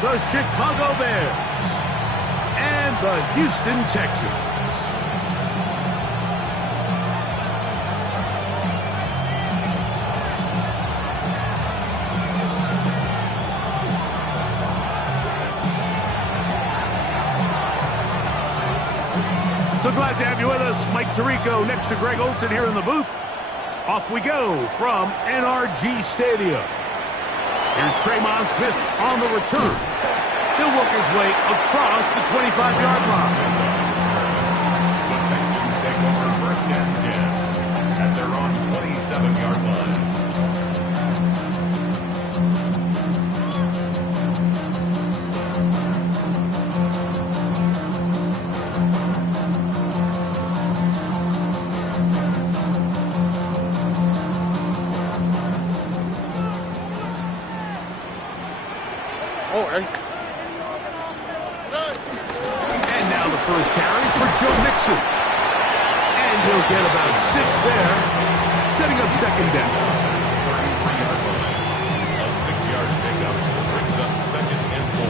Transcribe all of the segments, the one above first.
the Chicago Bears and the Houston Texans. So glad to have you with us. Mike Tirico next to Greg Olson here in the booth. Off we go from NRG Stadium. Here's Tremon Smith on the return. He'll work his way across the 25-yard line. The Texans take over first and 10 at their own 27-yard line. And now the first carry for Joe Mixon. And he'll get about 6 there, setting up second down. A 6-yard pickup brings up second and 4.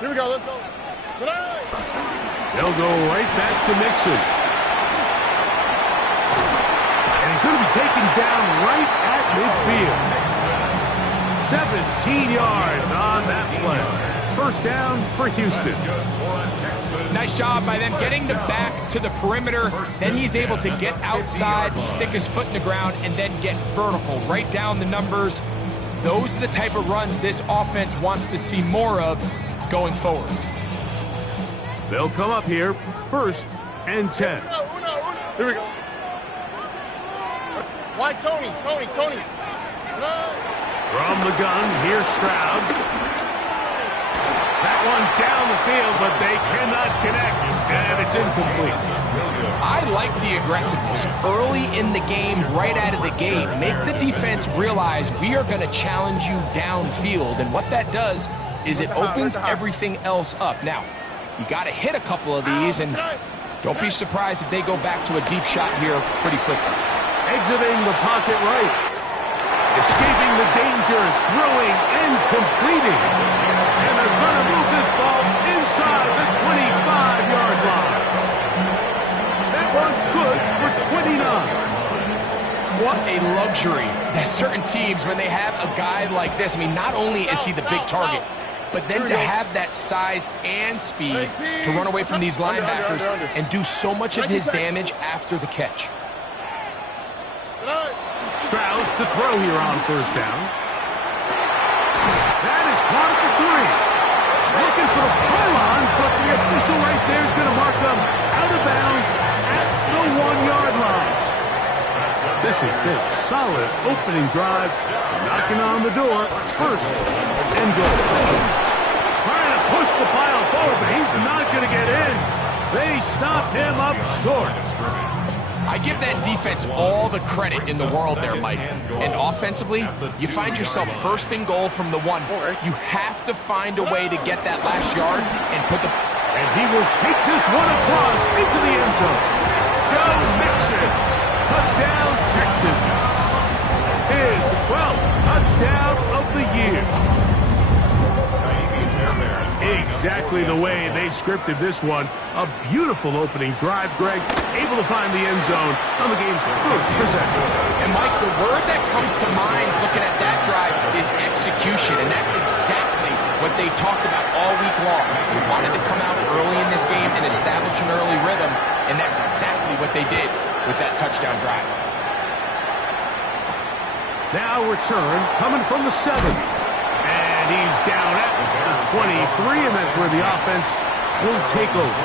Here we go, let's go. They'll go right back to Mixon. And he's going to be taken down right at midfield. 17 yards on that play. First down for Houston. Nice job by them getting the back to the perimeter. Then he's able to get outside, stick his foot in the ground, and then get vertical. Right down the numbers. Those are the type of runs this offense wants to see more of going forward. They'll come up here, first and 10. Here we go. Why Tony? From the gun, here's Stroud. That one down the field, but they cannot connect, and it's incomplete. I like the aggressiveness early in the game, right out of the gate. Make the defense realize we are going to challenge you downfield, and what that does is it opens everything else up. Now, you got to hit a couple of these, and don't be surprised if they go back to a deep shot here pretty quickly. Exiting the pocket right. Escaping the danger, throwing and completing. And they're going to move this ball inside the 25-yard line. That was good for 29. What a luxury that certain teams, when they have a guy like this, I mean, not only is he the big target, but then to have that size and speed to run away from these linebackers and do so much of his damage after the catch. Stroud to throw here on first down. That is caught at the 3. Looking for the pylon, but the official right there is going to mark them out of bounds at the 1-yard line. This has been solid opening drive. Knocking on the door. First and goal. Trying to push the pile forward, but he's not going to get in. They stop him up short. I give that defense all the credit in the world there, Mike. And offensively, you find yourself first and goal from the 1. You have to find a way to get that last yard and put the... And he will take this one across into the end zone. Joe Mixon. Touchdown, Texans. His 12th touchdown of the year. Exactly the way they scripted this one. A beautiful opening drive, Greg. Able to find the end zone on the game's first possession. And, Mike, the word that comes to mind looking at that drive is execution, and that's exactly what they talked about all week long. They wanted to come out early in this game and establish an early rhythm, and that's exactly what they did with that touchdown drive. Now return coming from the 7. And he's down at the 23, and that's where the offense will take over.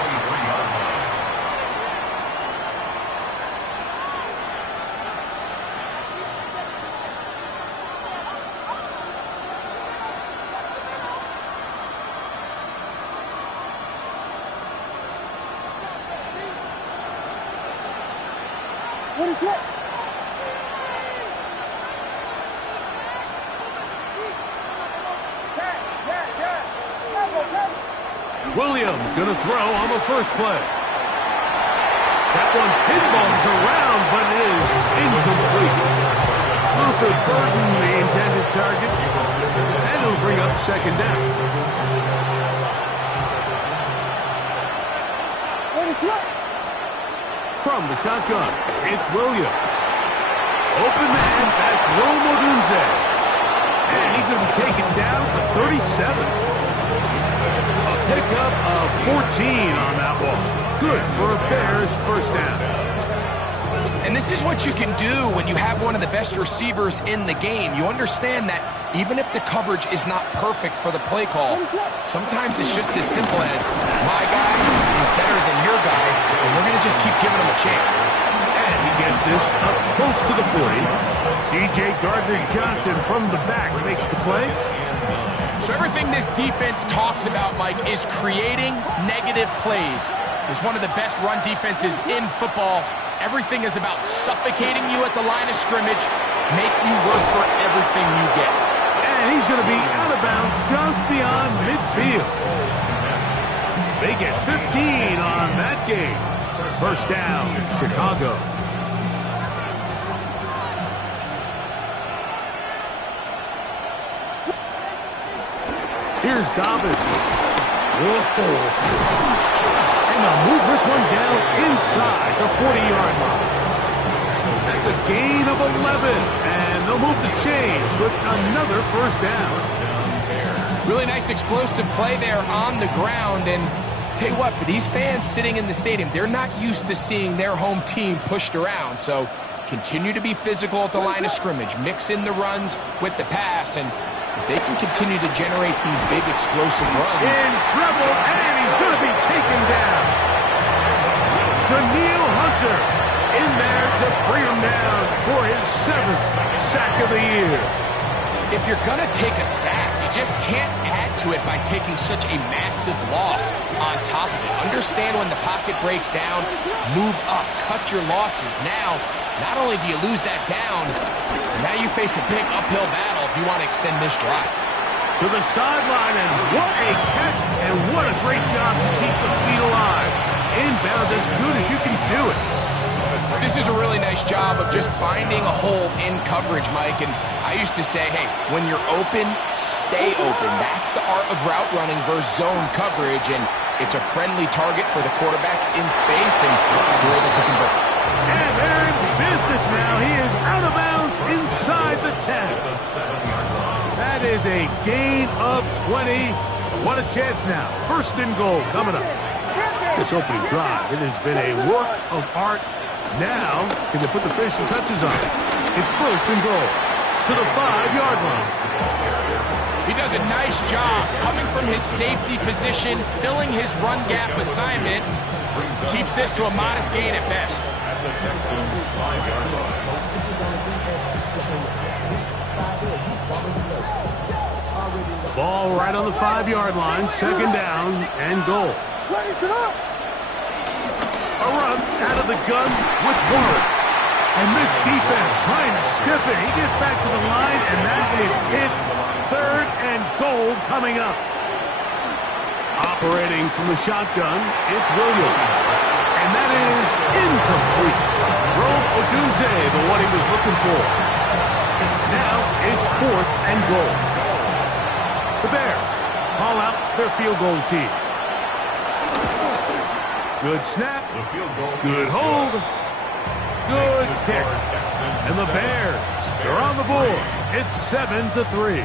What is it? Williams going to throw on the first play. That one pinballs around, but it is incomplete. Luther Burton, the intended target, and it'll bring up second down. From the shotgun, it's Williams. Open man, that's Rome Odunze. And he's going to be taken down at the 37. A pickup of 14 on that one. Good for a Bears first down. And this is what you can do when you have one of the best receivers in the game. You understand that even if the coverage is not perfect for the play call, sometimes it's just as simple as my guy is better than your guy, and we're going to just keep giving him a chance. And he gets this up close to the 40. C.J. Gardner-Johnson from the back makes the play. So everything this defense talks about, Mike, is creating negative plays. It's one of the best run defenses in football. Everything is about suffocating you at the line of scrimmage, make you work for everything you get. And he's going to be out of bounds just beyond midfield. They get 15 on that game. First down, Chicago. Here's Dobbins. Whoa. And they'll move this one down inside the 40-yard line. That's a gain of 11. And they'll move the chains with another first down. Really nice explosive play there on the ground. And tell you what, for these fans sitting in the stadium, they're not used to seeing their home team pushed around. So continue to be physical at the line of scrimmage. Mix in the runs with the pass. And if they can continue to generate these big explosive runs. In trouble, and he's going to be taken down. Daniil Hunter in there to bring him down for his 7th sack of the year. If you're going to take a sack, you just can't add to it by taking such a massive loss on top of it. Understand when the pocket breaks down, move up, cut your losses. Now, not only do you lose that down, now you face a big uphill battle if you want to extend this drive. To the sideline, and what a catch, and what a great job to keep the feet alive. Inbounds as good as you can do it. This is a really nice job of just finding a hole in coverage, Mike. And I used to say, hey, when you're open, stay open. That's the art of route running versus zone coverage, and it's a friendly target for the quarterback in space, and you're able to convert. And they're in business now. He is out of bounds inside the 10. That is a gain of 20. What a chance now. First and goal coming up. This opening drive, it has been a work of art. Now, can they put the finishing touches on it? It's first and goal to the 5-yard line. He does a nice job coming from his safety position, filling his run gap assignment. Keeps this to a modest gain at best. At the Texans' 5-yard line. Ball right on the 5-yard line, second down and goal. A run out of the gun with Warren. And this defense trying to stiff it. He gets back to the line, and that is it. Third and goal coming up. Operating from the shotgun, it's Williams. And that is incomplete. Rome Odunze, the one he was looking for. Now it's 4th and goal. The Bears call out their field goal team. Good snap. Good hold. Good kick. And the Bears are on the board. It's 7-3.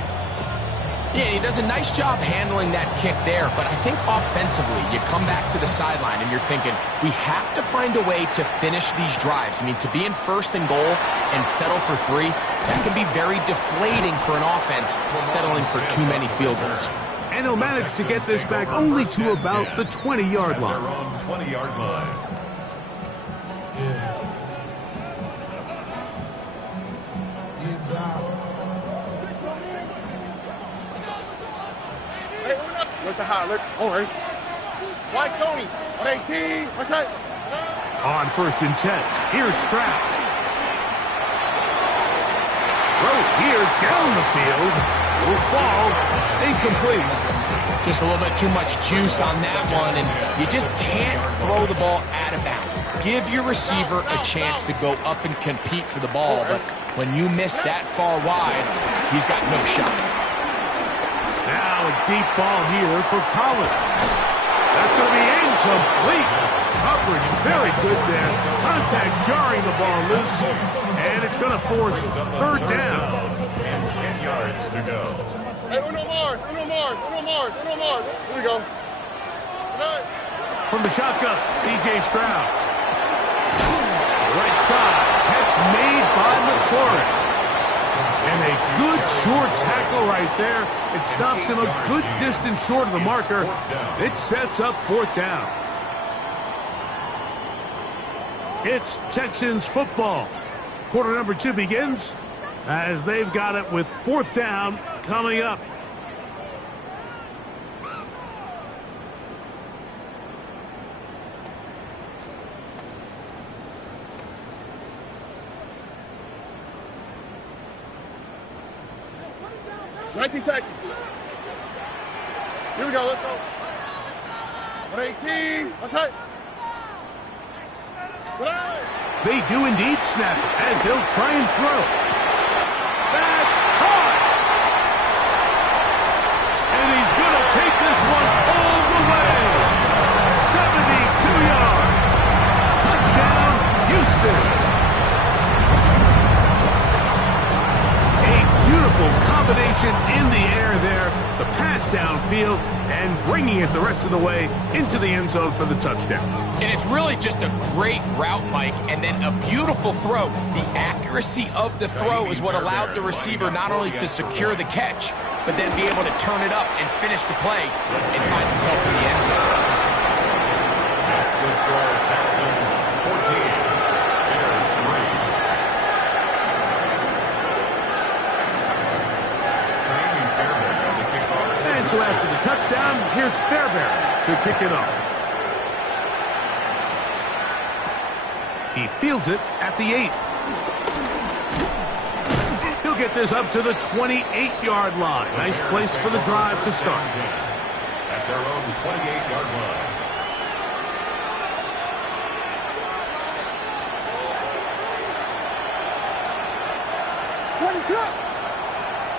Yeah, he does a nice job handling that kick there, but I think offensively, you come back to the sideline and you're thinking, we have to find a way to finish these drives. I mean, to be in first and goal and settle for 3, that can be very deflating for an offense settling for too many field goals. And he'll manage to get this back only to about the 20-yard line. 20-yard line. Look the high, look. All right. White Tony. 18. What's that? On first and 10. Here's Stroud. Throw here down the field. Will fall. Incomplete. To Just a little bit too much juice on that one, and you just can't throw the ball out of bounds. Give your receiver a chance to go up and compete for the ball, but when you miss that far wide, he's got no shot. Now a deep ball here for Collins. That's going to be incomplete. Coverage very good there. Contact jarring the ball loose, and it's going to force third down. And 10 yards to go. Hey, Uno Mars. Here we go. From the shotgun, C.J. Stroud. Right side, catch made by McLaurin. And a good short tackle right there. It stops him a good distance short of the marker. It sets up fourth down. It's Texans football. Quarter number 2 begins as they've got it with fourth down coming up. Texas. Here we go. Let's go. 118. Let's hit. They do indeed snap it as they'll try and throw. That's hard. And he's going to take this one all the way. 72 yards. Touchdown, Houston. A beautiful combination in the air there. The pass downfield and bringing it the rest of the way into the end zone for the touchdown. And it's really just a great route, Mike, and then a beautiful throw. The accuracy of the throw is what allowed the receiver not only to secure the catch, but then be able to turn it up and finish the play and find himself in the end zone. That's the score. Texans 14. Bears 3. And so after the touchdown, here's Fairbairn to kick it off. He fields it at the 8. He'll get this up to the 28-yard line. Nice place for the drive to start. At their own 28-yard line.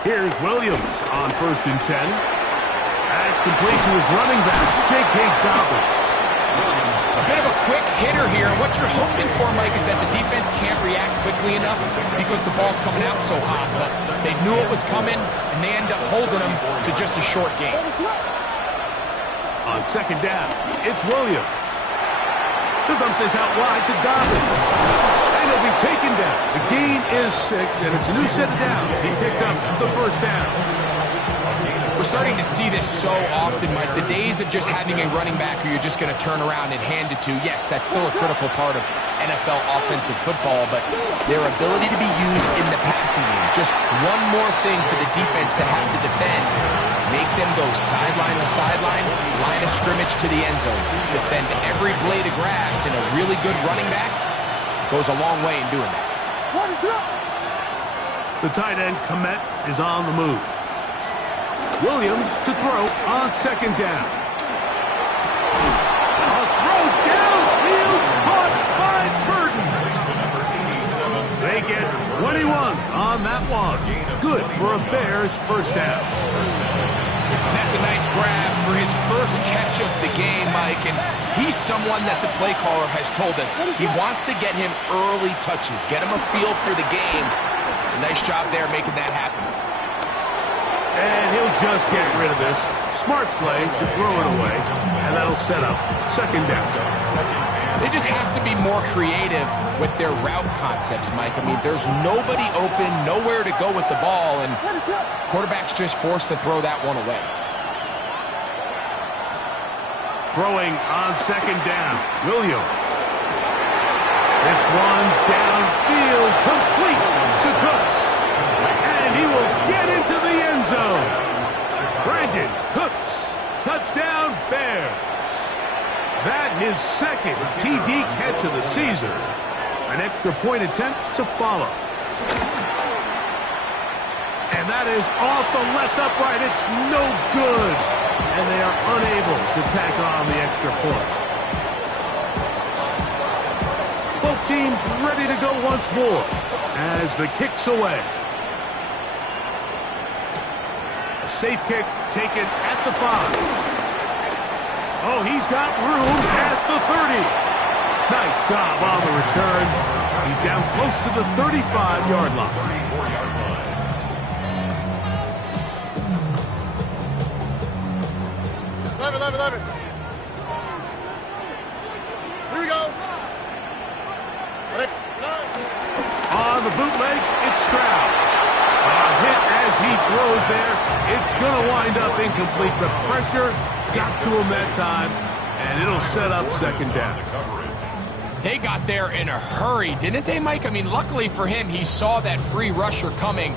Here's Williams on 1st and 10. That's complete to his running back, J.K. Dobbins. A bit of a quick hitter here. What you're hoping for, Mike, is that the defense can't react quickly enough because the ball's coming out so hot. But they knew it was coming, and they end up holding them to just a short gain. On 2nd down, it's Williams. He'll dump this out wide to Dobbins. And he'll be taken down. The gain is 6, and it's a new set of downs. He picked up the first down. We're starting to see this so often, Mike. The days of just having a running back who you're just going to turn around and hand it to, yes, that's still a critical part of NFL offensive football, but their ability to be used in the passing game, just one more thing for the defense to have to defend, make them go sideline to sideline, line of scrimmage to the end zone, defend every blade of grass, and a really good running back goes a long way in doing that. The tight end, Komet, is on the move. Williams to throw on 2nd down. A throw downfield caught by Burton. They get 21 on that one. Good for a Bears first down. That's a nice grab for his first catch of the game, Mike, and he's someone that the play caller has told us he wants to get him early touches, get him a feel for the game. Nice job there making that happen. And he'll just get rid of this. Smart play to throw it away, and that'll set up 2nd down. They just have to be more creative with their route concepts, Mike. I mean, there's nobody open, nowhere to go with the ball, and quarterback's just forced to throw that one away. Throwing on 2nd down, Williams. This one downfield, complete to Cooks. And he will get into the end zone. Brandon Cooks, touchdown Bears. That his 2nd TD catch of the season. An extra point attempt to follow. And that is off the left upright. It's no good. and they are unable to tack on the extra point. Both teams ready to go once more as the kick's away. A safe kick taken at the 5. Oh, he's got room past the 30. Nice job on the return. He's down close to the 35-yard line. 34-yard line. Love it. Here we go. On the bootleg, it's Stroud. A hit as he throws there. It's going to wind up incomplete. The pressure got to him that time, and it'll set up second down. They got there in a hurry, didn't they, Mike? I mean, luckily for him, he saw that free rusher coming,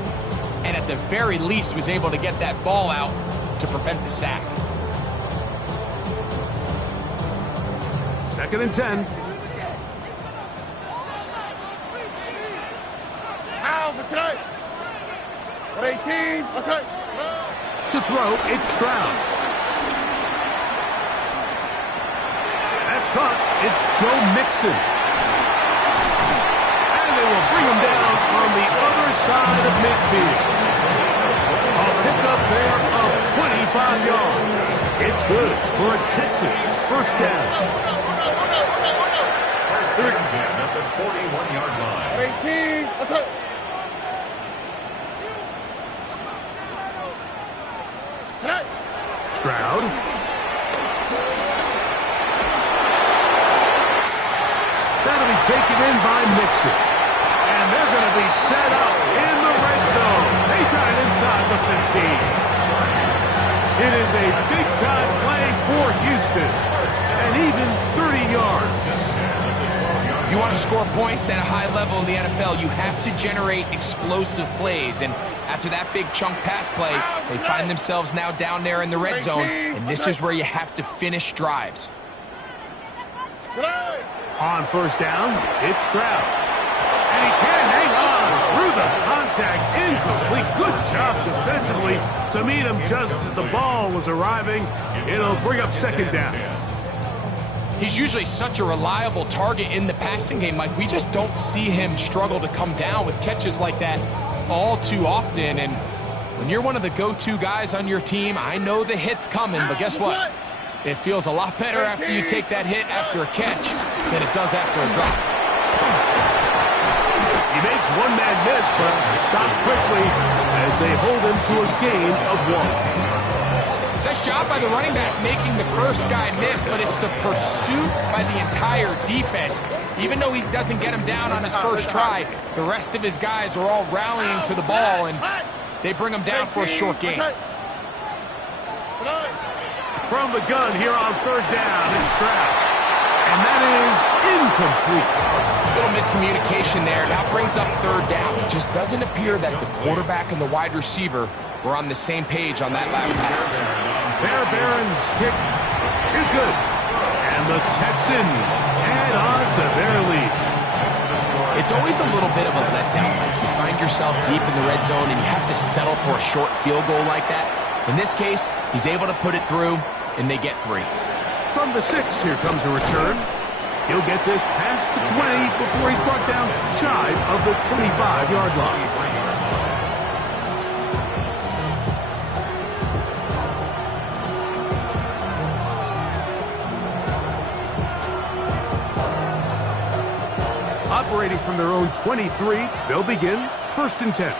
and at the very least was able to get that ball out to prevent the sack. 2nd and 10. What 18? What's that? To throw, it's Stroud. That's caught. It's Joe Mixon. And they will bring him down on the other side of midfield. A pickup there of 25 yards. It's good for a Texans first down. First and 10 at the 41-yard line. 18. What's that? Stroud. That'll be taken in by Mixon. And they're going to be set up in the red zone. They got it inside the 15. It is a big-time play for Houston. And even 30 yards. If you want to score points at a high level in the NFL, you have to generate explosive plays. And after that big chunk pass play, they find themselves now down there in the red zone, and this is where you have to finish drives. On first down, it's Stroud. And he can hang on through the contact. Incomplete. Good job defensively to meet him just as the ball was arriving. It'll bring up second down. He's usually such a reliable target in the passing game, Mike. We just don't see him struggle to come down with catches like that all too often. And when you're one of the go-to guys on your team, I know the hit's coming, but guess what? It feels a lot better after you take that hit after a catch than it does after a drop. He makes one man miss, but stopped quickly as they hold him to a gain of 1. Nice job by the running back making the first guy miss, but it's the pursuit by the entire defense. Even though he doesn't get him down on his first try, the rest of his guys are all rallying to the ball, and they bring him down for a short gain. From the gun here on third down, it's Stroud. And that is incomplete. Little miscommunication there. Now brings up third down. It just doesn't appear that the quarterback and the wide receiver were on the same page on that last pass. Bear Barron's kick is good. And the Texans add on to their lead. It's always a little bit of a letdown. You find yourself deep in the red zone and you have to settle for a short field goal like that. In this case, he's able to put it through, and they get 3. From the 6, here comes a return. He'll get this past the 20s before he's brought down shy of the 25-yard line. Operating from their own 23, they'll begin 1st and 10.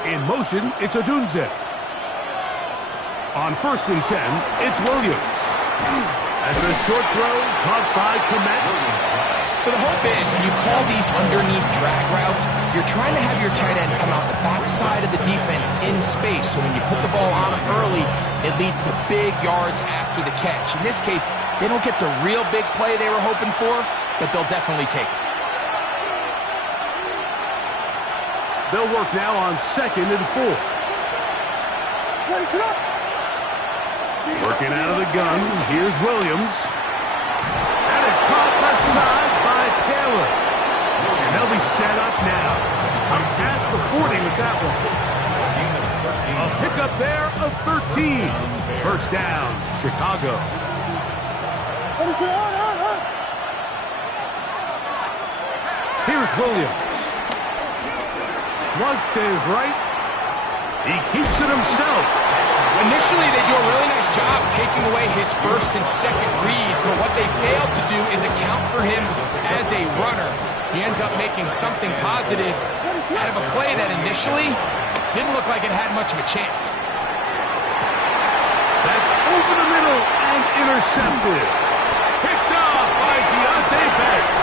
In motion, it's Odunze. On 1st and 10, it's Williams. That's a short throw caught by Komet. So the hope is when you call these underneath drag routes, you're trying to have your tight end come out the backside of the defense in space. So when you put the ball on him early, it leads to big yards after the catch. In this case, they don't get the real big play they were hoping for, but they'll definitely take it. They'll work now on 2nd and 4. Working out of the gun, here's Williams. That is caught left side by Taylor. And they'll be set up now. I'm past the 40 with that one. A pickup there of 13. First down, Chicago. Here's Williams. Flush to his right. He keeps it himself. Initially, they do a really nice job taking away his first and second read, but what they failed to do is account for him as a runner. He ends up making something positive out of a play that initially didn't look like it had much of a chance. That's over the middle and intercepted. Picked off by Deontay Banks.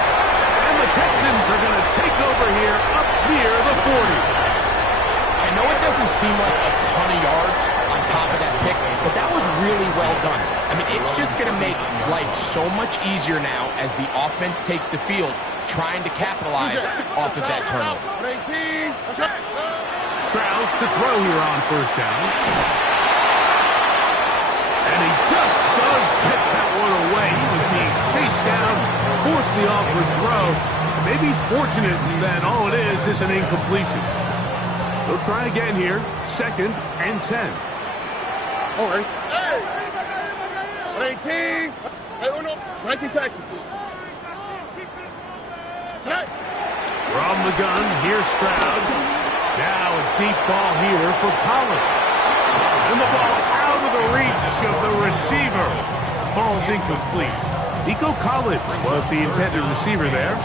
And the Texans are going to take over here up near the 40. I know it doesn't seem like a ton of yards on top of that pick, but that was really well done. I mean, it's just going to make life so much easier now as the offense takes the field, trying to capitalize off of that turnover. Stroud to throw here on first down. And he just does get that one away. He was being chased down, forced the awkward throw. Maybe he's fortunate that all it is an incompletion. They'll try again here. Second and 10. All right. Hey! 19 Texas. From the gun, here's Stroud. Now a deep ball here for Collins. And the ball out of the reach of the receiver. Ball's incomplete. Nico Collins was the intended receiver there.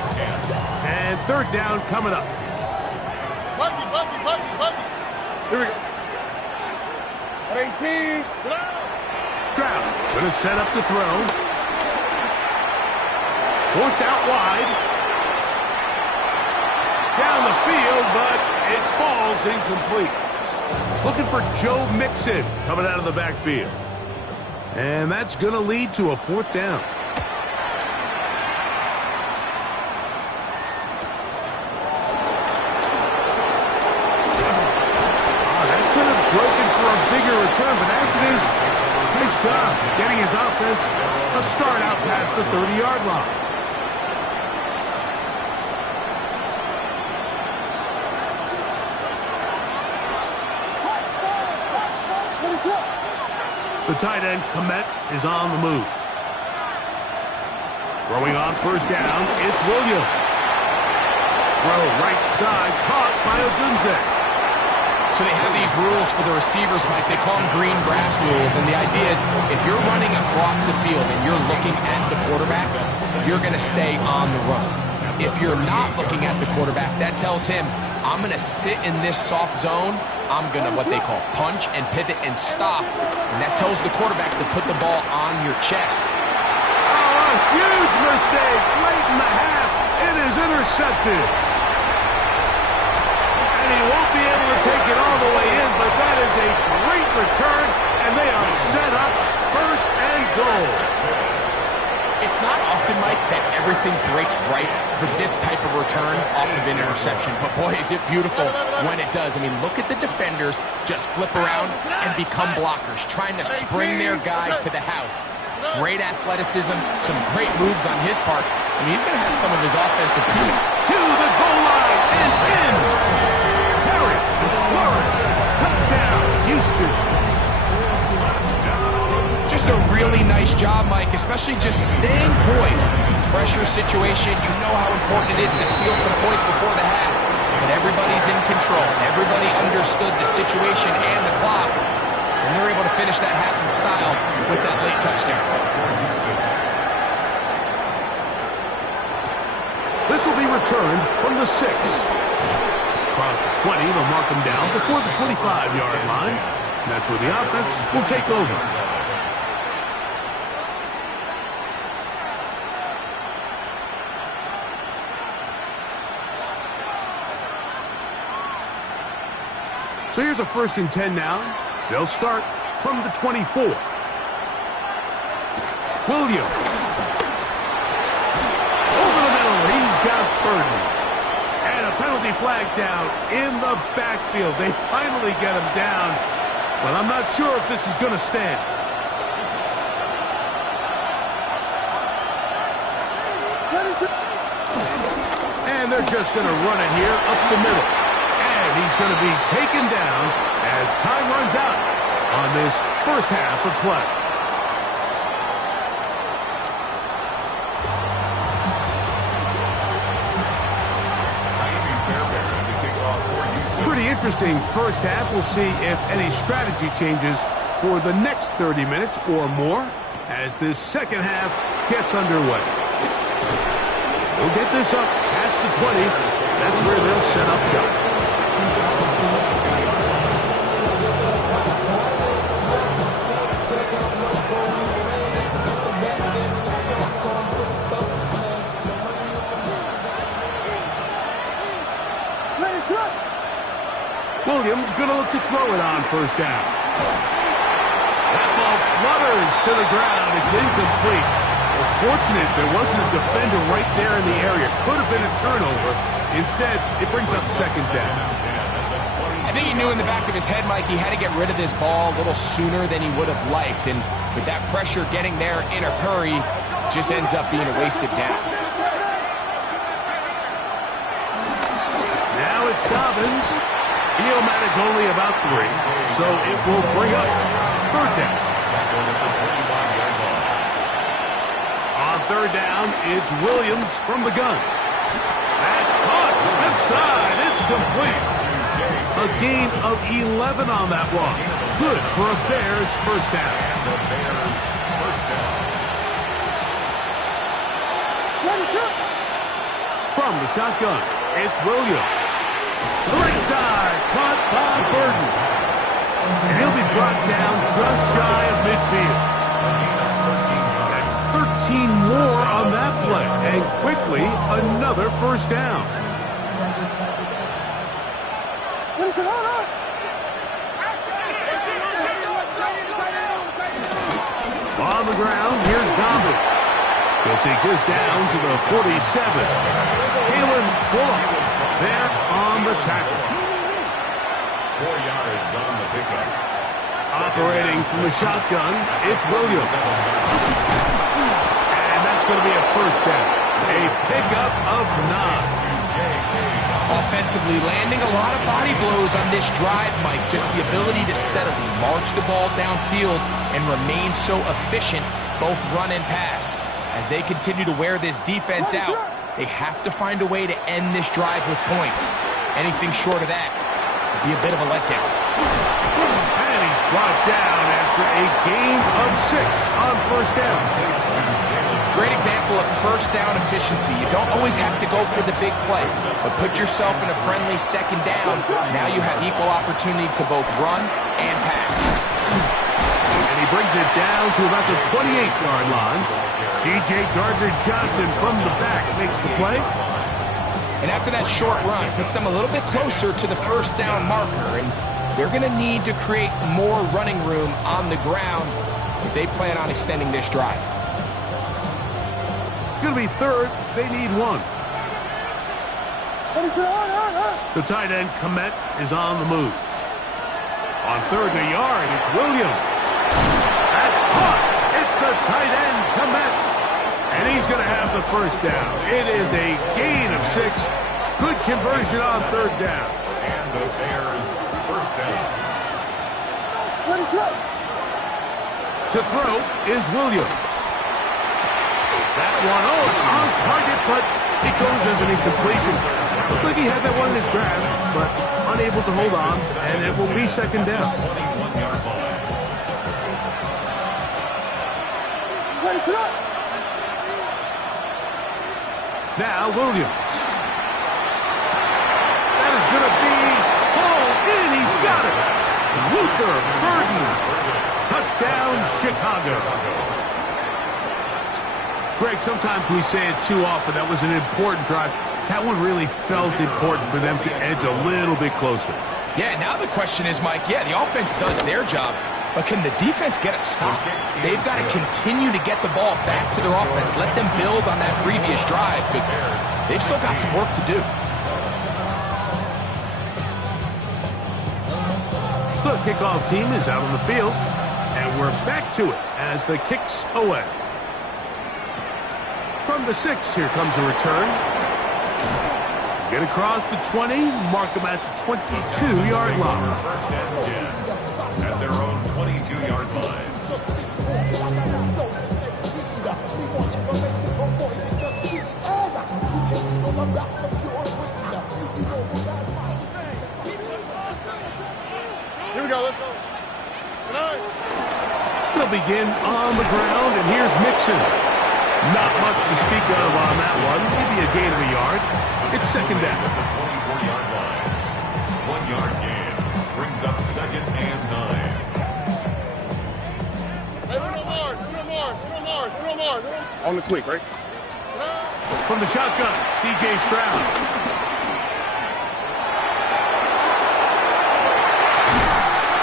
And third down coming up. Here we go. 18. Stroud going to set up to throw. Forced out wide. Down the field, but it falls incomplete. It's looking for Joe Mixon coming out of the backfield. And that's going to lead to a fourth down. Bigger return, but as it is, nice job getting his offense a start out past the 30-yard line. The tight end, Komet, is on the move. Throwing on first down, it's Williams. Throw right side, caught by Odunze. So they have these rules for the receivers, Mike. They call them green grass rules. And the idea is if you're running across the field and you're looking at the quarterback, you're going to stay on the run. If you're not looking at the quarterback, that tells him, I'm going to sit in this soft zone. I'm going to what they call punch and pivot and stop. And that tells the quarterback to put the ball on your chest. Oh, a huge mistake late in the half. It is intercepted. He won't be able to take it all the way in, but that is a great return, and they are set up first and goal. It's not often, Mike, that everything breaks right for this type of return off of an interception, but boy, is it beautiful when it does. I mean, look at the defenders just flip around and become blockers, trying to spring their guy to the house. Great athleticism, some great moves on his part. I mean, he's going to have some of his offensive team to the goal line and in. Touchdown, Houston. Just a really nice job, Mike, especially just staying poised. Pressure situation, you know how important it is to steal some points before the half. But everybody's in control. Everybody understood the situation and the clock. And they're able to finish that half in style with that late touchdown. This will be returned from the 6. Across the 20, they'll mark them down before the 25-yard line. And that's where the offense will take over. So here's a 1st and 10 now. They'll start from the 24. Williams. Over the middle, he's got Burden. And a penalty flag down in the backfield. They finally get him down, but I'm not sure if this is going to stand. And they're just going to run it here up the middle. And he's going to be taken down as time runs out on this first half of play. Pretty interesting first half. We'll see if any strategy changes for the next 30 minutes or more as this second half gets underway. They'll get this up past the 20. That's where they'll set up shop. Williams going to look to throw it on first down. That ball flutters to the ground. It's incomplete. Well, fortunate there wasn't a defender right there in the area. Could have been a turnover. Instead, it brings up second down. I think he knew in the back of his head, Mike, he had to get rid of this ball a little sooner than he would have liked. And with that pressure getting there in a hurry, just ends up being a wasted down. Now it's Dobbins. He'll manage only about 3, so it will bring up third down. On third down, it's Williams from the gun. That's caught. Left side. It's complete. A gain of 11 on that one. Good for a Bears first down. From the shotgun, it's Williams. Right side, caught by Burton. And he'll be brought down just shy of midfield. That's 13 more on that play. And quickly, another first down. On the ground, here's Dobbins. He'll take this down to the 47. Kalen Bullock there on the tackle. 4 yards on the pickup. Operating from the shotgun, it's Williams. And that's going to be a first down. A pickup of 9. Offensively landing a lot of body blows on this drive, Mike. Just the ability to steadily march the ball downfield and remain so efficient, both run and pass. As they continue to wear this defense out, they have to find a way to end this drive with points. Anything short of that would be a bit of a letdown. And he's brought down after a gain of 6 on first down. Great example of first down efficiency. You don't always have to go for the big play, but put yourself in a friendly second down. Now you have equal opportunity to both run and pass. And he brings it down to about the 28-yard line. C.J. Gardner-Johnson from the back makes the play. And after that short run, puts them a little bit closer to the first down marker. And they're going to need to create more running room on the ground if they plan on extending this drive. It's going to be third. They need 1. The tight end, Komet, is on the move. On third and a yard, it's Williams. That's caught. It's the tight end, Komet. And he's going to have the first down. It is a gain of 6. Good conversion on third down. And the Bears first down. To throw is Williams. That one, it's on target, but it goes as an incompletion. Looked like he had that one in his grasp, but unable to hold on, and it will be second down. 21-yard line. Now Williams. That is going to be hauled in. He's got it. Luther Burden. Touchdown, Chicago. Greg, sometimes we say it too often. That was an important drive. That one really felt important for them to edge a little bit closer. Yeah, now the question is, Mike, the offense does their job, but can the defense get a stop? They've got to continue to get the ball back to their offense. Let them build on that previous drive because they've still got some work to do. The kickoff team is out on the field, and we're back to it as the kick's away. From the 6, here comes a return. Get across the 20, mark them at the 22-yard line. First and 10 at their own 22-yard line. Here we go, let's go. They'll begin on the ground, and here's Mixon. Not much to speak of on that one. Maybe a gain of a yard. It's second down. At the 24-yard line. 1-yard gain brings up second and 9. Hey, no more. On the quick, right? From the shotgun, C.J. Stroud.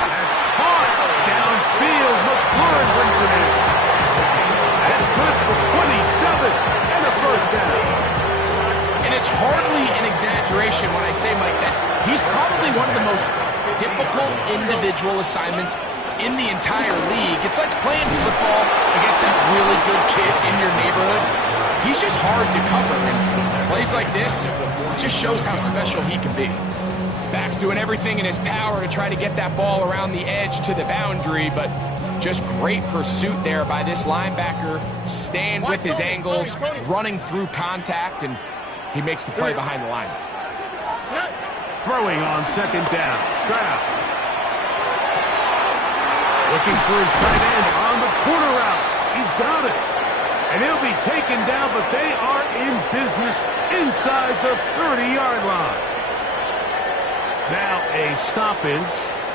That's hard downfield. McLaurin brings it in. That's good for 27 and a first down. And it's hardly an exaggeration when I say, Mike, that he's probably one of the most difficult individual assignments in the entire league. It's like playing football against that really good kid in your neighborhood. He's just hard to cover, and plays like this, it just shows how special he can be. Back's doing everything in his power to try to get that ball around the edge to the boundary, but just great pursuit there by this linebacker, staying with his angles, running through contact, and he makes the play behind the line. Throwing on second down, Stroud. Looking for his tight end on the corner route. He's got it. And he'll be taken down, but they are in business inside the 30-yard line. Now a stoppage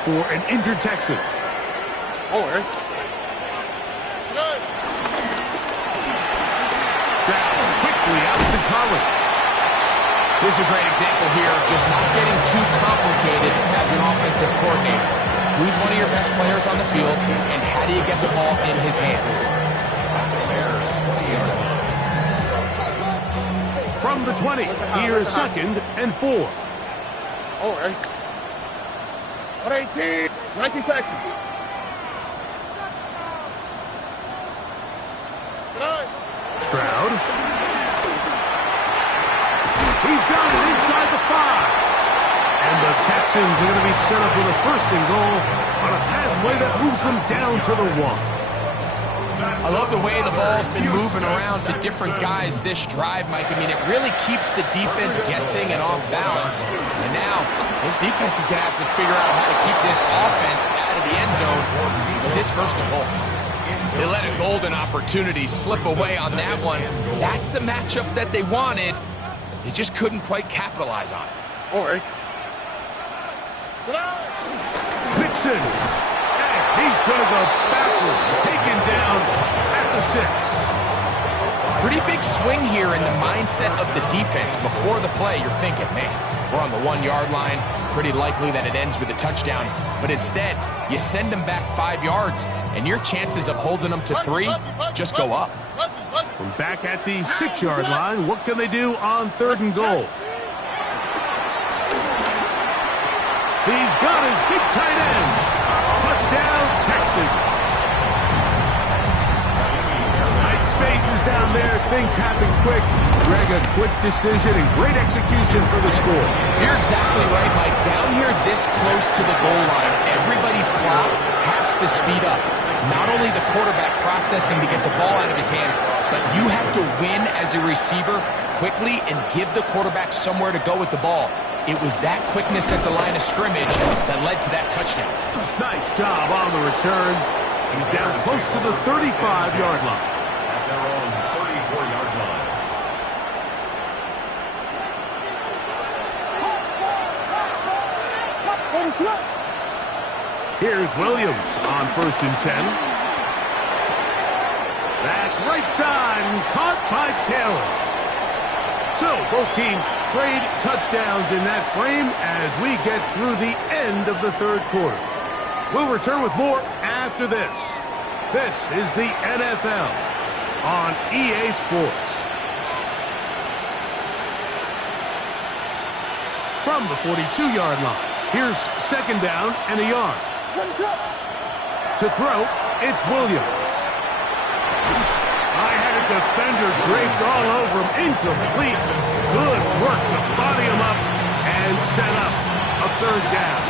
for an injured Texan. Stroud quickly out to Collins. This is a great example here of just not getting too complicated as an offensive coordinator. Who's one of your best players on the field, and how do you get the ball in his hands? From the 20, here's second and 4. 118. 19 Texans. Stroud. He's got it inside the 5. And the Texans are going to be set up with a first and goal on a pass play that moves them down to the 1. I love the way the ball's been moving around to different guys this drive, Mike. I mean, it really keeps the defense guessing and off balance. And now, this defense is going to have to figure out how to keep this offense out of the end zone because it's first and goal. They let a golden opportunity slip away on that one. That's the matchup that they wanted. They just couldn't quite capitalize on it. Mixon. And he's going to go backwards. Taken down at the 6. Pretty big swing here in the mindset of the defense. Before the play, you're thinking, man, we're on the 1-yard line. Pretty likely that it ends with a touchdown. But instead, you send them back 5 yards, and your chances of holding them to 3 just go up. From back at the 6-yard line, what can they do on third and goal? He's got his big tight end. Touchdown, Texans. Tight spaces down there. Things happen quick. Greg, a quick decision and great execution for the score. You're exactly right, Mike. Down here this close to the goal line, everybody's clock has to speed up. Not only the quarterback processing to get the ball out of his hand, but you have to win as a receiver quickly and give the quarterback somewhere to go with the ball. It was that quickness at the line of scrimmage that led to that touchdown. Nice job on the return. He's down close to the 35-yard line. At their own 34-yard line. Here's Williams on first and 10. That's right side and caught by Taylor. So both teams trade touchdowns in that frame as we get through the end of the third quarter. We'll return with more after this. This is the NFL on EA Sports. From the 42-yard line, here's second down and a yard. To throw, it's Williams. I had it defender draped all over him. Incomplete. Good work to body him up and set up a third down.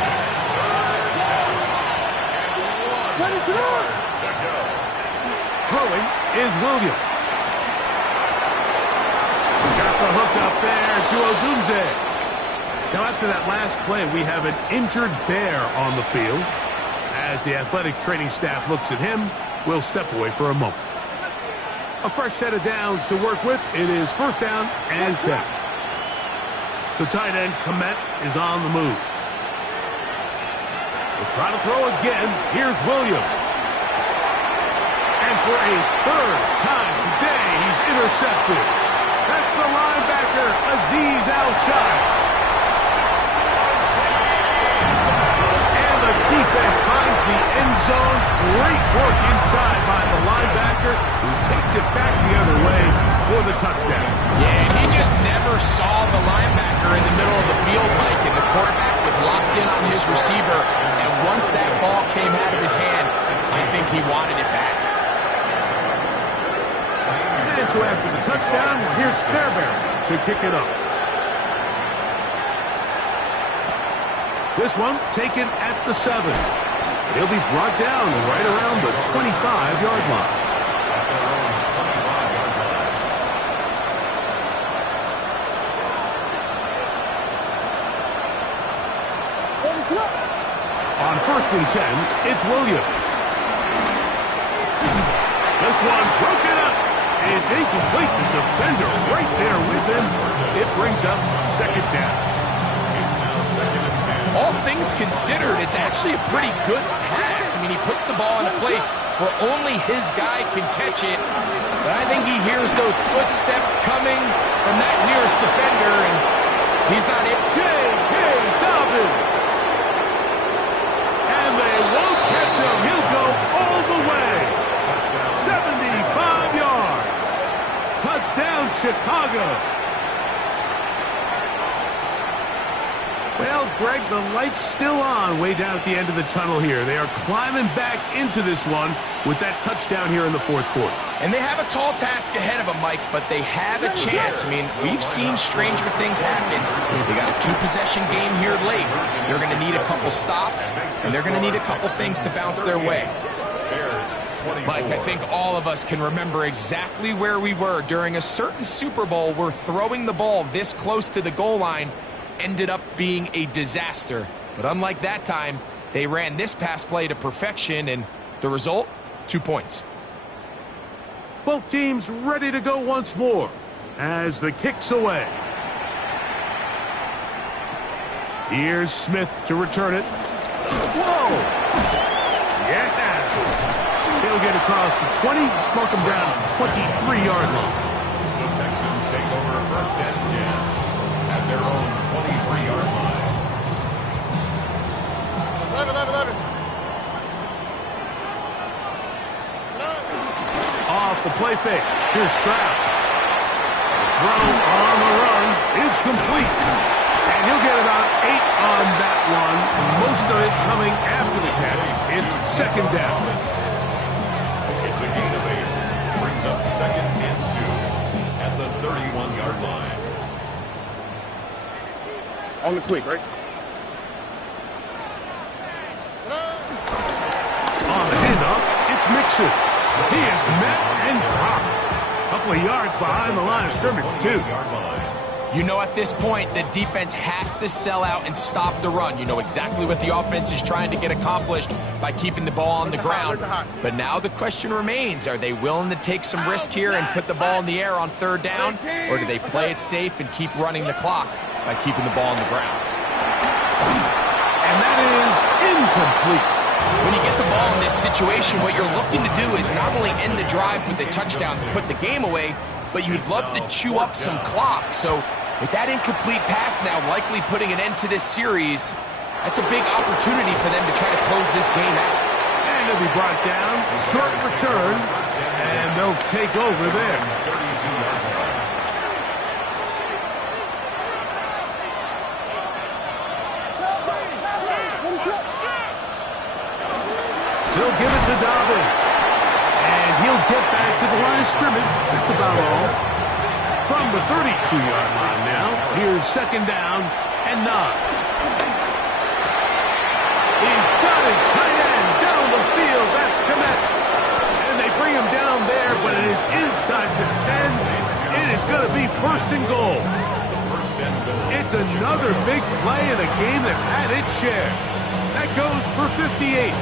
Throwing is Williams. Got the hook up there to Odunze. Now, after that last play, we have an injured Bear on the field. As the athletic training staff looks at him, we'll step away for a moment. A fresh set of downs to work with. It is first down and 10. The tight end, Komet, is on the move. We'll try to throw again. Here's Williams. And for a third time today, he's intercepted. That's the linebacker, Azeez Al-Shai. And the defense finds the end zone. Great work inside by the linebacker, who takes it back the other way for the touchdown. Yeah, he just never saw the linebacker in the middle of the field, Mike, and the quarterback was locked in on his receiver. And once that ball came out of his hand, I think he wanted it back. And so after the touchdown, here's Fairbairn to kick it up. This one taken at the 7. He'll be brought down right around the 25-yard line. On 1st and 10, it's Williams. This one broken up. It's incomplete. The defender right there with him. It brings up second down. It's now 2nd and 10. All things considered, it's actually a pretty good pass. I mean, he puts the ball in a place where only his guy can catch it. But I think he hears those footsteps coming from that nearest defender, and he's not able. J.K. Dobbins. And they won't catch him. He'll go all the way. 75 yards. Touchdown, Chicago. Well, Greg, the light's still on way down at the end of the tunnel here. They are climbing back into this one with that touchdown here in the 4th quarter. And they have a tall task ahead of them, Mike, but they have a chance. I mean, we've seen stranger things happen. They got a 2-possession game here late. They're going to need a couple stops, and they're going to need a couple things to bounce their way. Mike, I think all of us can remember exactly where we were during a certain Super Bowl where throwing the ball this close to the goal line ended up being a disaster. But unlike that time, they ran this pass play to perfection, and the result, 2 points. Both teams ready to go once more as the kick's away. Here's Smith to return it. Whoa! Yeah! He'll get across the 20, mark him down at the 23-yard line. The Texans take over 1st and 10 at their own 23-yard line. 11. Off the play fake. Here's Stroud. The throw on the run is complete. And he'll get about 8 on that one. Most of it coming after the catch. It's 2nd down. It's a gain of 8. Brings up 2nd and 2 at the 31-yard line. On the quick, right? On the handoff, it's Mixon. He is met and dropped. A couple of yards behind the line of scrimmage, too. You know, at this point, the defense has to sell out and stop the run. You know exactly what the offense is trying to get accomplished by keeping the ball on the ground. But now the question remains, are they willing to take some risk here and put the ball in the air on 3rd down? Or do they play it safe and keep running the clock by keeping the ball on the ground? And that is incomplete. When you get the ball in this situation, what you're looking to do is not only end the drive with a touchdown to put the game away, but you'd love to chew up some clock. So with that incomplete pass now likely putting an end to this series, that's a big opportunity for them to try to close this game out. And he'll be brought down, short return, and they'll take over there. He'll give it to Dobbins. And he'll get back to to the line of scrimmage. That's about all. From the 32-yard line now, here's second down and 9. He's got his tight end down the field. That's Komet. And they bring him down there, but it is inside the 10. It is going to be first and goal. It's another big play in a game that's had its share. That goes for 58.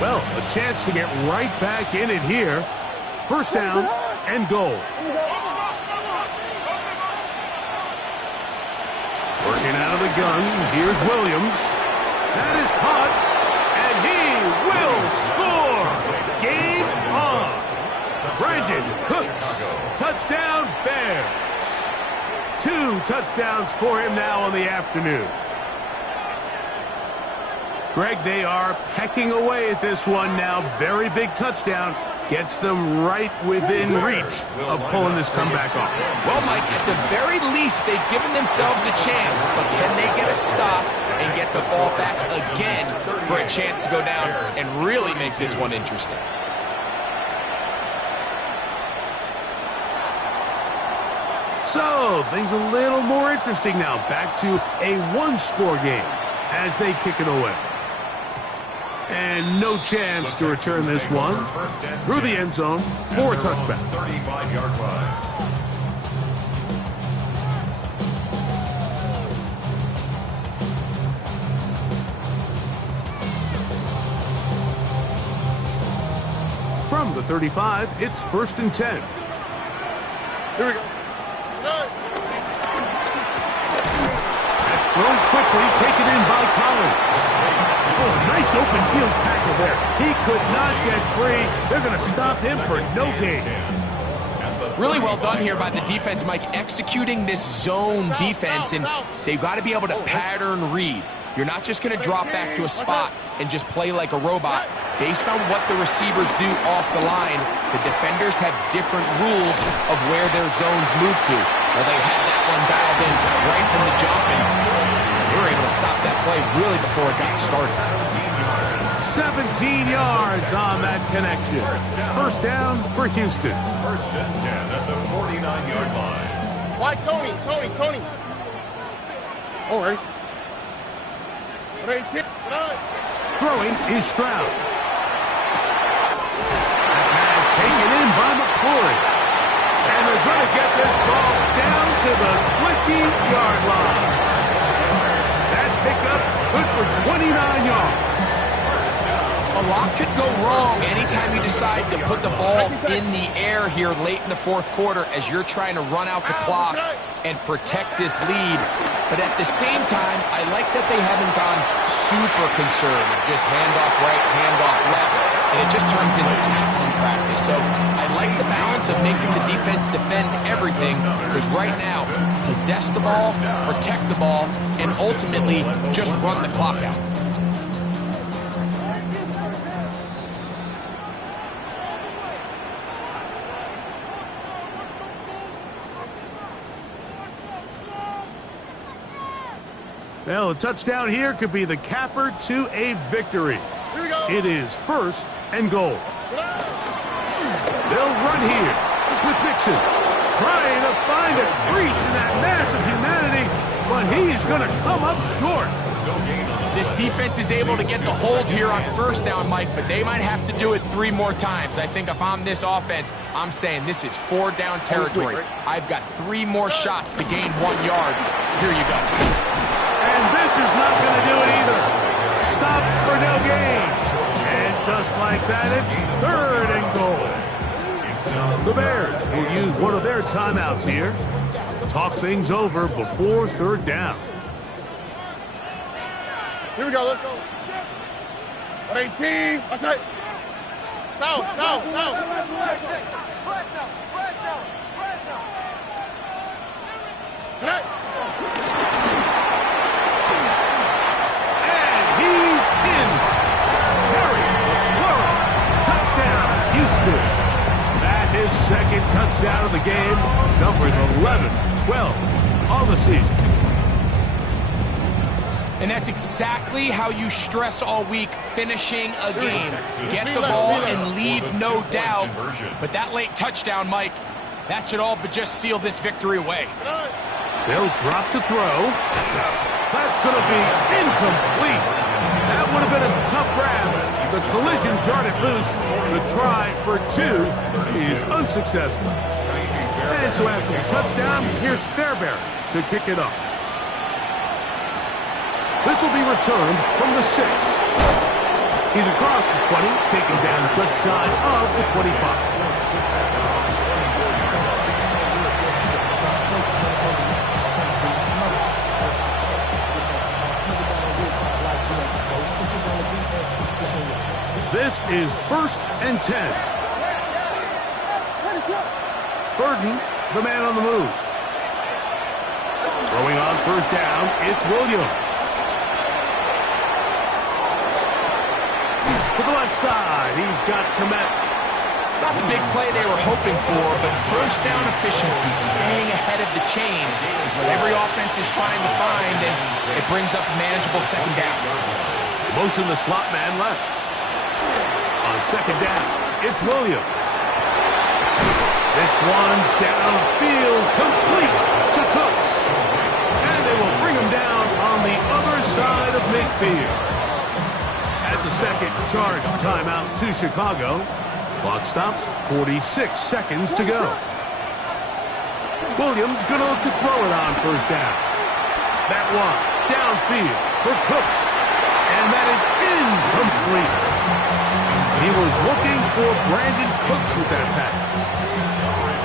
Well, a chance to get right back in it here. First down and goal. Working out of the gun, here's Williams. That is caught, and he will score. Game on. Brandon Cooks, touchdown Bears. 2 touchdowns for him now on the afternoon. Greg, they are pecking away at this one now. Very big touchdown. Gets them right within reach of pulling this comeback off. Well, Mike, at the very least, they've given themselves a chance, but can they get a stop and get the ball back again for a chance to go down and really make this one interesting? So, things a little more interesting now. Back to a one-score game as they kick it away. And no chance to return this one through the end zone for a touchback. 35-yard line. From the 35, it's first and 10. Here we go. That's thrown quickly, taken in by Collins. Oh, nice open field tackle there. He could not get free. They're going to stop him for no gain. Really well done here by the defense, Mike, executing this zone defense, and they've got to be able to pattern read. You're not just going to drop back to a spot and just play like a robot. Based on what the receivers do off the line, the defenders have different rules of where their zones move to. Well, they had that one dialed in right from the jump, and they were able to stop that play really before it got started. 17 yards on that connection. First down for Houston. First and 10 at the 49-yard line. Why, Tony? All right. Throwing is Stroud. That pass taken in by McCory. And they're going to get this ball down to the 20-yard line. That pickup good for 29 yards. A lot could go wrong anytime you decide to put the ball in the air here late in the fourth quarter as you're trying to run out the clock and protect this lead. But at the same time, I like that they haven't gone super conservative. Just handoff right, handoff left, and it just turns into tackling practice. So I like the balance of making the defense defend everything, because right now, possess the ball, protect the ball, and ultimately just run the clock out. Well, a touchdown here could be the capper to a victory. Here we go. It is first and goal. They'll run here with Mixon, trying to find a crease in that mass of humanity, but he is going to come up short. This defense is able to get the hold here on first down, Mike, but they might have to do it 3 more times. I think if I'm this offense, I'm saying this is 4 down territory. I've got 3 more shots to gain 1 yard. Here you go. And this is not going to do it either. Stop for no gain. And just like that, it's third and goal. The Bears will use one of their timeouts here to talk things over before third down. Here we go, let's go. 18, that's it. Now. Connect. And he's in. Harry McClure. Touchdown, Houston. That his second touchdown of the game. Numbers 11, 12 on the season. And that's exactly how you stress all week, finishing a game. Get the ball and leave no doubt. But that late touchdown, Mike, that should all but just seal this victory away. They'll drop to throw. That's going to be incomplete. That would have been a tough grab. The collision jarred it loose. The try for 2 is unsuccessful. And so after the touchdown, here's Fairbairn to kick it up. This will be returned from the 6. He's across the 20, taken down just shy of the 25. This is 1st and 10. Burden, the man on the move. Throwing on 1st down, it's Williams. To the left side, he's got Komet. It's not the big play they were hoping for, but 1st down efficiency, staying ahead of the chains, is what every offense is trying to find, and it brings up a manageable 2nd down. They motion the slot man left. On 2nd down, it's Williams. This one downfield, complete to Cooks. And they will bring him down on the other side of midfield. That's a 2nd charge timeout to Chicago. Clock stops, 46 seconds to go. Williams going to look to throw it on 1st down. That one downfield for Cooks. And that is incomplete. He was looking for Brandon Cooks with that pass.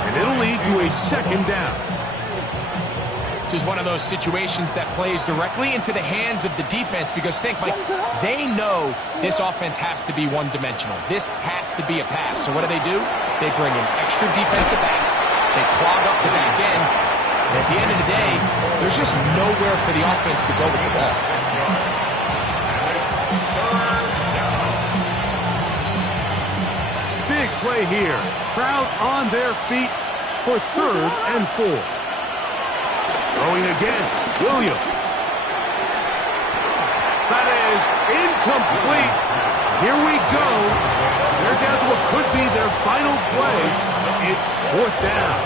And it'll lead to a 2nd down. This is one of those situations that plays directly into the hands of the defense because think, Mike, they know this offense has to be one-dimensional. This has to be a pass. So what do? They bring in extra defensive backs. They clog up the back end. And at the end of the day, there's just nowhere for the offense to go with the ball. Big play here. Crowd on their feet for 3rd and 4. Throwing again, Williams. That is incomplete. Here we go. There goes what could be their final play. It's 4th down.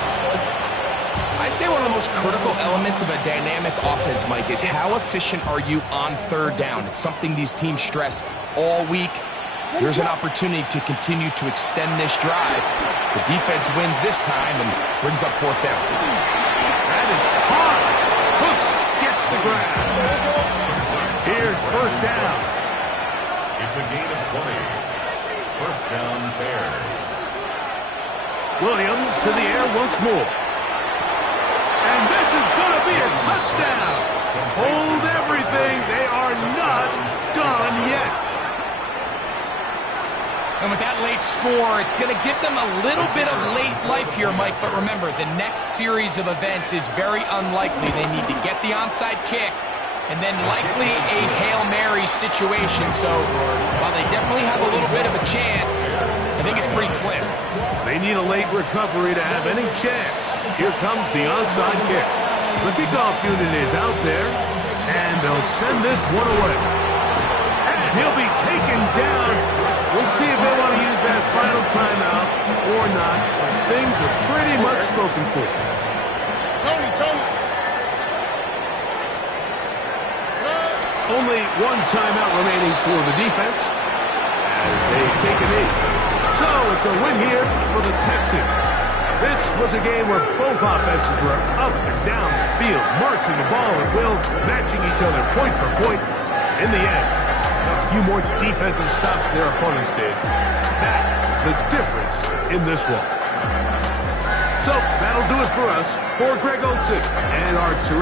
I'd say one of the most critical elements of a dynamic offense, Mike, is how efficient are you on 3rd down? It's something these teams stress all week. Here's an opportunity to continue to extend this drive. The defense wins this time and brings up 4th down. That is hard. Cooks gets the grab. Here's 1st down. It's a gain of 20. 1st down Bears. Williams to the air once more. And this is going to be a touchdown. Hold everything. They are not done yet. And with that late score, it's going to give them a little bit of late life here, Mike. But remember, the next series of events is very unlikely. They need to get the onside kick and then likely a Hail Mary situation. So while they definitely have a little bit of a chance, I think it's pretty slim. They need a late recovery to have any chance. Here comes the onside kick. The kickoff unit is out there, and they'll send this one away. And he'll be taken down. We'll see if they want to use that final timeout or not. Things are pretty much spoken for. Tony. Only one timeout remaining for the defense as they take a knee. So it's a win here for the Texans. This was a game where both offenses were up and down the field, marching the ball at will, matching each other point for point. In the end, a few more defensive stops their opponents did. That's the difference in this one. So that'll do it for us. For Greg Olson and our terrific